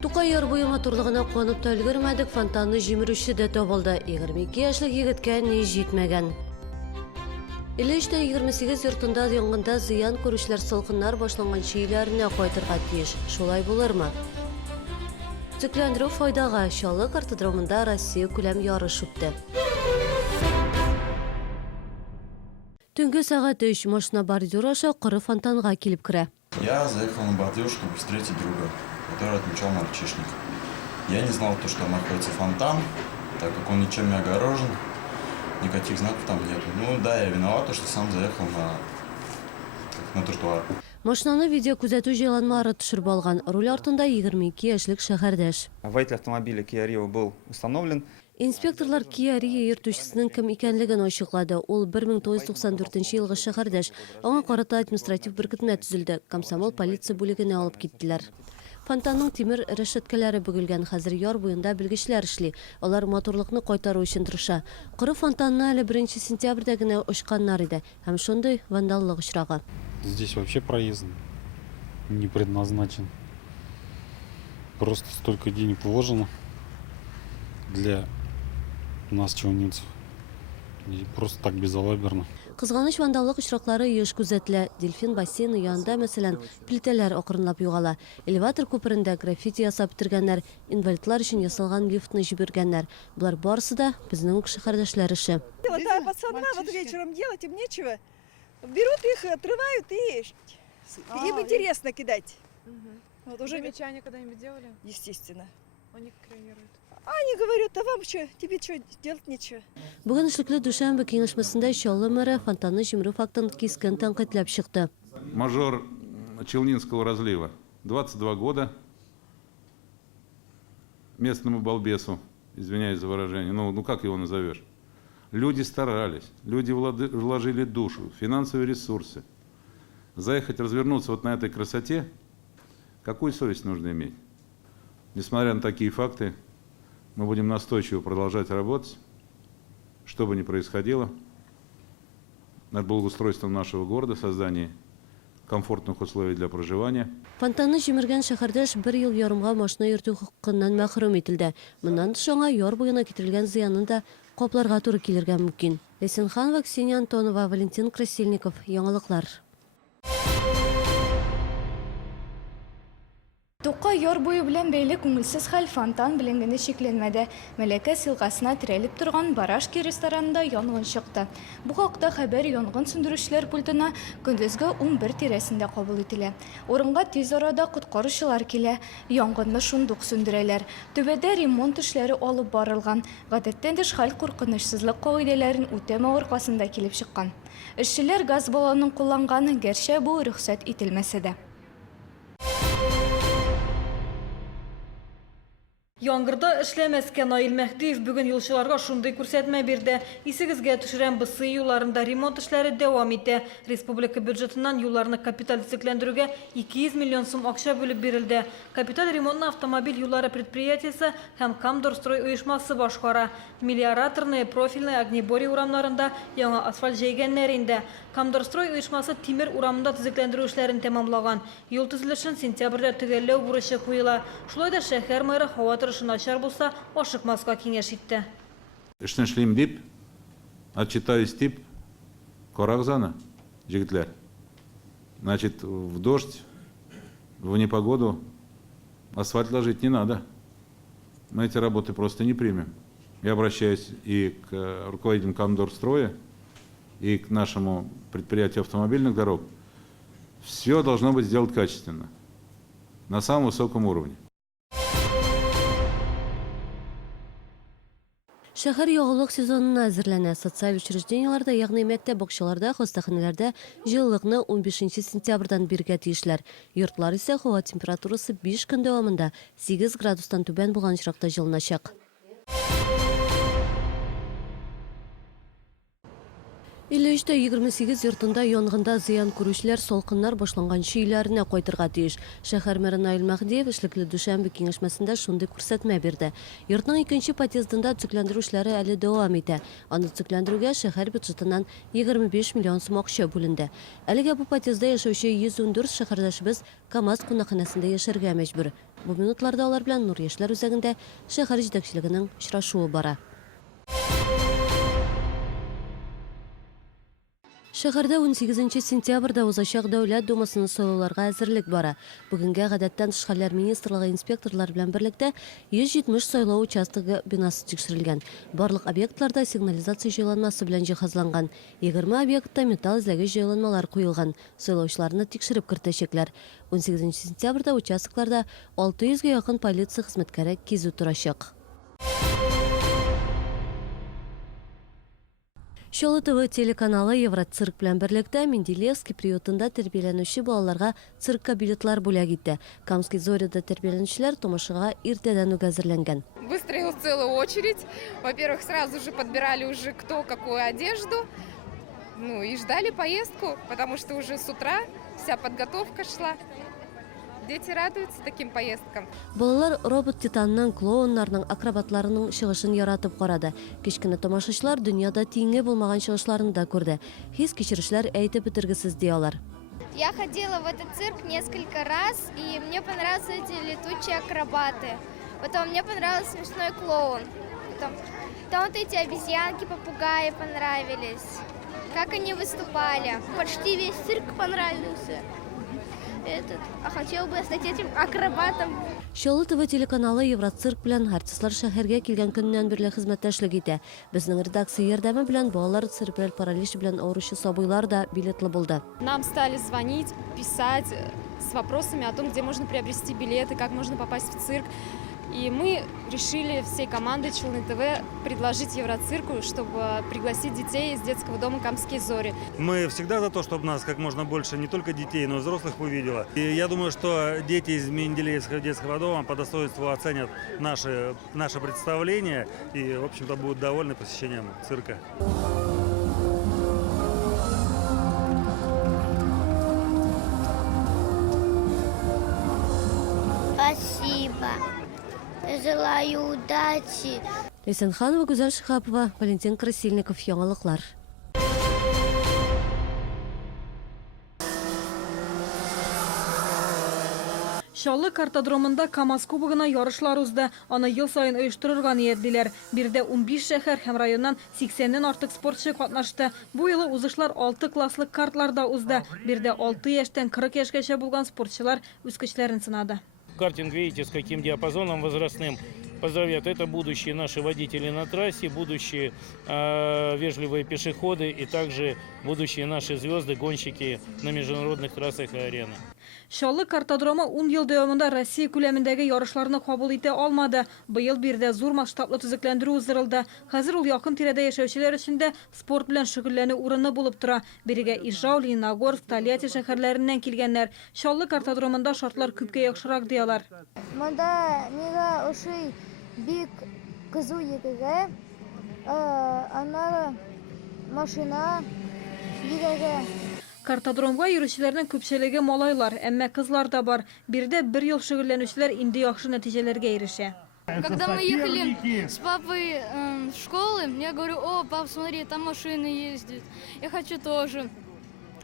Тукай яр буйы матурлыгына куанып та өлгермәдек, фонтанны җимерүче дә табылды. 22 яшьлек егеткә ни җитмәгән. Илештә 28 йортында янгында зыян күрүчеләр салкыннар башланган чөйләренә кайтырга тиеш. Шулай булырмы? Төзекләндерү файдага. Чаллы картодромында Россия күләм ярыш үтте. Төнге сәгать 3 машина бордюр аша коры фонтанга килеп керә. Я заехал на бордюр, чтобы встретить друга, который отмечал мальчишник. Я не знал, что там находится фонтан, так как он ничем не огорожен, никаких знаков там нету. Ну да, я виноват, что сам заехал на тротуар. Машинаны видео күзәтү җайланмалары төшереп алган. Руль артында 22 яшьлек шәһәрдәш. Водитель автомобиля Kia Rio был установлен. Инспекторлар Kia Rio йөртүчесенең кем икәнлеген ачыклады. Ул 1994 елгы шәһәрдәш. Аңа карата административ беркетмә төзелде. Комсомол полиция бүлегенә алып киттеләр. Фонтанның тимер рәшәткәләре бөгелгән. Хәзер яр буенда белгечләр эшли. Алар моторлыкны кайтару өчен тырыша. Коры фонтанны әле 1 сентябрьдә генә ачканнар иде. Һәм шундый вандаллык очрагы. Здесь вообще проезд не предназначен. Просто столько денег вложено для нас, челнинцев. И просто так безалаберно. Кызганыч вандаллык очраклары еш күзәтелә. Дельфин бассейны янында, мәсәлән, плитәләр акрынлап югала. Элеватор күперендә граффити ясап бетергәннәр, инвалидлар өчен ясалган лифтны җибәргәннәр. Булар барысы да безнең шәһәрдәшләр ише. Вот пацана вот вечером делать им нечего. Берут их, отрывают и им интересно кидать. Вот уже Замечания когда-нибудь делали? естественно. Они как реагируют? Они говорят, а вам что, тебе что, делать нечего? Бүген эшлекле Дүшәмбе киңәшмәсендә Чаллы мэры фонтанны җимерү фактын кискен тәнкыйтьләп чыкты. Мажор Челнинского разлива, 22 года, местному балбесу, извиняюсь за выражение, ну как его назовешь? Люди старались, люди вложили душу, финансовые ресурсы. Заехать, развернуться вот на этой красоте, какую совесть нужно иметь? Несмотря на такие факты, мы будем настойчиво продолжать работать, что бы ни происходило, над благоустройством нашего города, созданием комфортных условий для проживания. Фонтанны җимергән шәһәрдәш 1 ел ярымга машина йөртү хокукыннан мәхрүм ителде. Моннан тыш аңа яр буена китерелгән зыянны да капларга туры килергә мөмкин. Лесенханова, Ксения Антонова, Валентин Красильников. Яңалыклар. Тукай яр буе белән бәйле күңелсез хәл фонтан белән генә шикләнмәде. Мәләкә силгасына терәлеп торган Барашки ресторанында янгын чыкты. Бу хакта хәбәр янгын сөндерүчеләр пультына көндезге 11 тирәсендә кабул ителә. Урынга тиз арада коткаручылар килә. Янгынны шундук сөндерәләр. Төбәдә ремонт эшләре алып барылган. Гадәттән тыш хәл куркынычсызлык кагыйдәләрен үтәмәү аркасында килеп чыккан. Эшчеләр газ баллонын кулланган, гәрчә бу рөхсәт ителмәсә дә. Яңгырда эшләмәскә Наил Мәхдиев бүген юлчыларга шундый күрсәтмә бирде. Исегезгә төшерәм БСИ юлларында ремонт эшләре дәвам итә. Республика бюджетыннан юлларны капиталь төзекләндерүгә 200 миллион сум акча бүлеп бирелде. Капиталь ремонтны автомобиль юллары предприятиесе һәм Камдорстрой оешмасы башкара. Мелиораторный, профильный огнеборье урамнарында яңа асфальт җәйгәннәр инде. Камдорстрой оешмасы Тимер урамында төзекләндерү эшләрен тәмамлаган. Юл төзелешен сентябрьдә төгәлләү бурычы куела. Шулай да шәһәр мэры һава начар булса, ашыкмаска киңәш итте. Эштән эшлим дип, отчитаюсь дип, карагызаны, җегетләр. Значит, в дождь, в непогоду асфальт ложить не надо. Мы эти работы просто не примем. Я обращаюсь и к руководителям Камдорстроя, и к нашему предприятию автомобильных дорог. Все должно быть сделано качественно, на самом высоком уровне. Шәһәр ягулык сезонына әзерләнә. Социаль учрежденияларда, ягъни мәктәп бакчаларда, хастаханәләрдә җылылыкны 15 сентябрьдән биргә тиешләр. Йортлар исә һава температурасы 5 көн дәвамында 8 градустан түбән булган чиракта җылыначак. 53-28 йортында янгында зыян күрүчеләр солкыннар башланган өйләренә кайтырга тиеш. Шәһәр мэры Наил Мәхдиев эшлекле дүшәмбе киңәшмәсендә шундый күрсәтмә бирде. Йортның икенче подъездында төзекләндерү эшләре әле дәвам итә. Аны төзекләндерүгә шәһәр бюджетыннан 25 миллион сум акча бүленде. Әлегә бу подъездда яшәүче 114 шәһәрдәшебез КАМАЗ кунакханәсендә яшәргә мәҗбүр. Бу минутларда алар белән Нур яшьләр үзәгендә шәһәр җитәкчелегенең очрашуы бара. Шәһәрдә 18 сентябрьдә узачак Дәүләт Думасының сайлауларга әзерлек бара. Бүгенгә гадәттән тыш хәлләр министрлыгы инспекторлар белән берлектә 170 сайлау участогы бинасы тикшерелгән. Барлык объектларда сигнализация җайланмасы белән җиһазланган. 20 объектта металл эзләгеч җайланмалар куелган. Сайлаучыларны тикшереп кертәчәкләр. 18 сентябрьдә участокларда 600-гә якын полиция хезмәткәре кизү торачак. Шолы ТВ телеканалы Евроцирк белән берлектә Менделеевский приютында тәрбияләнүче балаларга циркка билетлар бүләк итте. Камский Зорида тәрбияләнүчеләр томашага иртәдән үк әзерләнгән. Выстроилась целая очередь. Во-первых, сразу же подбирали уже кто какую одежду. Ну и ждали поездку, потому что уже с утра вся подготовка шла. Дети радуются таким поездкам. Балалар робот титанның, клоуннарның, акробатларының чыгышын яратып карады. Кичкене тамашачылар дөньяда тиңе булмаган чыгышларын да күрде. Хис кичерешләр әйтеп бетергесез диялар. Я ходила в этот цирк несколько раз, и мне понравились эти летучие акробаты. Потом мне понравился смешной клоун. Потом вот эти обезьянки, попугаи понравились. Как они выступали. Почти весь цирк понравился. Хотел бы стать этим акробатом. Шолы ТВ телеканалы Евроцирк белән артистлар шәһәргә килгән көннән бирле хезмәттәшлек итә. Безнең редакция ярдәме белән балалар церебраль паралич белән авыручы сабыйлар да билетлы булды. Нам стали звонить, писать с вопросами о том, где можно приобрести билеты, как можно попасть в цирк. И мы решили всей командой Челны ТВ предложить Евроцирку, чтобы пригласить детей из детского дома «Камские зори». Мы всегда за то, чтобы нас как можно больше не только детей, но и взрослых увидело. И я думаю, что дети из Менделеевского детского дома по достоинству оценят наше представление и, в общем-то, будут довольны посещением цирка. Спасибо. Желаю удачи. Лесенханова, Гүзәл Шихапова, Валентин Красильников, яңалыклар. Шаллы картодромында КАМАЗ кубогына ярышлар узды. Аны ел сайын оештырырга ниятлиләр. Бирдә 15 шәһәр һәм районнан 80-нән артык спортчы катнашты. Бу юлы узышлар 6 класслы картларда узды. Бирдә 6 яшьтән 40 яшькәчә булган спортчылар үз көчләрен сынады. Картинг, видите, с каким диапазоном возрастным поздравляют. Это будущие наши водители на трассе, будущие вежливые пешеходы и также будущие наши звезды, гонщики на международных трассах и аренах. Шаллы картодромы 10 ел дәвамында Россия күләмендәге ярышларны кабул итә алмады. Быел бирдә зур масштаблы төзекләндерү уздырылды. Хәзер ул якын тирәдә яшәүчеләр өчен дә спорт белән шөгыльләнү урыны булып тора. Бирегә Ижау, Лениногорск, Тольятти шәһәрләреннән килгәннәр. Шаллы картодромында шартлар күпкә яхшырак диялар. Монда миңа ошый бик кызу егегә, аннары машина бирәгә. Картодромга йөрүчеләрнең күпчелеге малайлар, әмма кызлар да бар. Бирдә 1 ел шөгыльләнүчеләр инде яхшы нәтиҗәләргә ирешә. Когда мы ехали с папой в школу, я говорю: о, пап, смотри, там машины ездят. Я хочу тоже.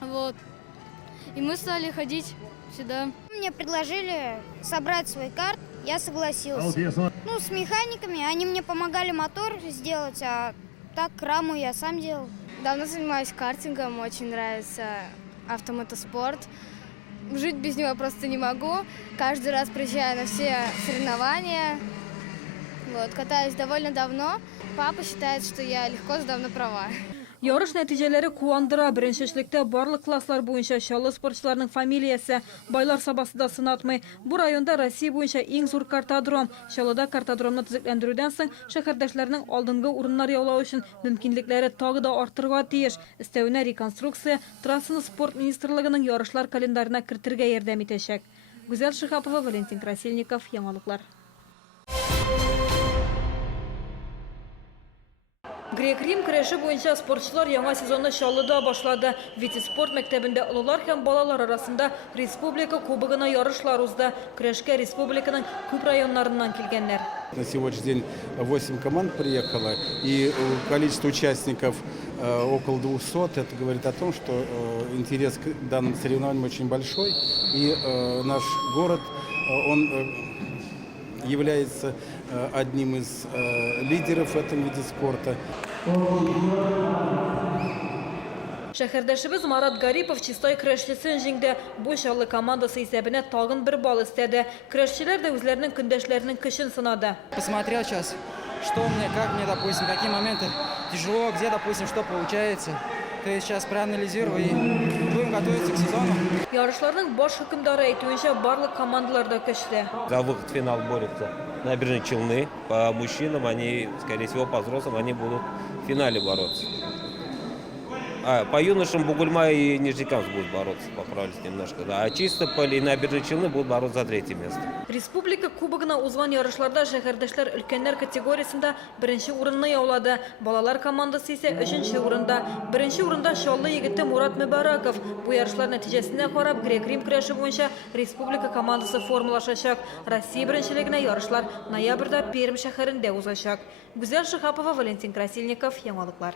Вот. И мы стали ходить сюда. Мне предложили собрать свой карт, я согласился. Ну, с механиками, они мне помогали мотор сделать, а так раму я сам делал. Давно занимаюсь картингом, очень нравится автомотоспорт. Жить без него просто не могу. Каждый раз приезжаю на все соревнования. Вот, катаюсь довольно давно. Папа считает, что я легко сдам на права. Ярыш нәтиҗәләре куандыра. Беренчечлектә барлык класслар буенча шаллы спортчыларның фамилиясе байлар сабасы да сынатмый. Бу районда Россия буенча иң зур картодром. Шаллыда картодромны төзекләндерүдән соң шәһәрдәшләрнең алдынгы урыннар яулау өчен мөмкинлекләре тагы да артырга тиеш. Өстәвенә реконструкция трассаны спорт министрлыгының ярышлар календарына кертергә ярдәм итәчәк. Гүзәл Шихапова, Валентин Красильников, яңалыклар. Грек-Рим көрәше буенча спортчылар яңа сезонны Чаллыда башлады. Витиспорт мәктәбендә олылар һәм балалар арасында республика кубогына ярышлар узды. Көрәшкә республиканың күп районнарыннан килгәннәр. На сегодняшний день 8 команд приехало, и количество участников около 200. Это говорит о том, что интерес к данным соревнованиям очень большой, и наш город, он является одним из лидеров в этом виде спорта. Шәһәрдәшебез Марат Гарипов чистой көрәшчесен җиңде. Бу Чаллы командасы исәбенә тагын бер балл истәде. Көрәшчеләр дә үзләренең көндәшләренең көчен сынады. Посмотрел сейчас, что мне, как мне, допустим, какие моменты тяжело, где, допустим, что получается. То есть сейчас проанализирую и будем готовиться к сезону. Ярышларның баш хөкемдары әйтүенчә, барлык командалар да көчле. За выход в финал борются Набережные Челны. По мужчинам, они, скорее всего, по взрослым, они будут в финале бороться. А по юношам Бугульма и Нижнекамск будут бороться, поправились немножко. Да. А Чистополь и Набережные Челны будут бороться за 3-е место. Республика кубогына узган ярышларда шәһәрдәшләр өлкәннәр категориясендә беренче урынны яулады. Балалар командасы исә 3нче урында. Беренче урында Чаллы егете Мурат Мөбараков. Бу ярышлар нәтиҗәсенә карап Грек-Рим көрәше буенча республика командасы формалашачак. Россия беренчелегенә ярышлар ноябрьдә Пермь шәһәрендә узачак. Гүзәл Шихапова, Валентин Красильников, Яңалыклар.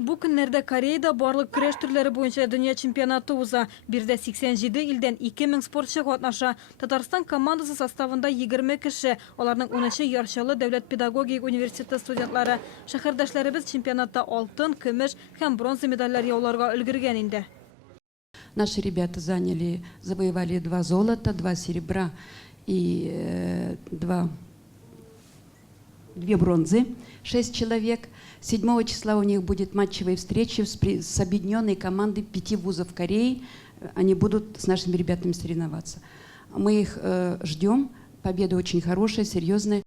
Бу көннәрдә Кореяда барлык көрәш төрләре буенча дөнья чемпионаты уза. Бирдә 87 илдән 2000 спортчы катнаша. Татарстан командасы составында 20 кеше. Аларның 10-нчы Ярчалы дәүләт педагогик университеты студентлары. Шәһәрдәшләребез чемпионатта алтын, көмеш һәм бронза медальләр яуларга өлгергән инде. Наши ребята завоевали 2 золота, 2 серебра и 2 бронзы, 6 человек. 7 числа у них будет матчевые встречи с объединенной командой 5 вузов Кореи. Они будут с нашими ребятами соревноваться. Мы их ждем. Победа очень хорошая, серьезная.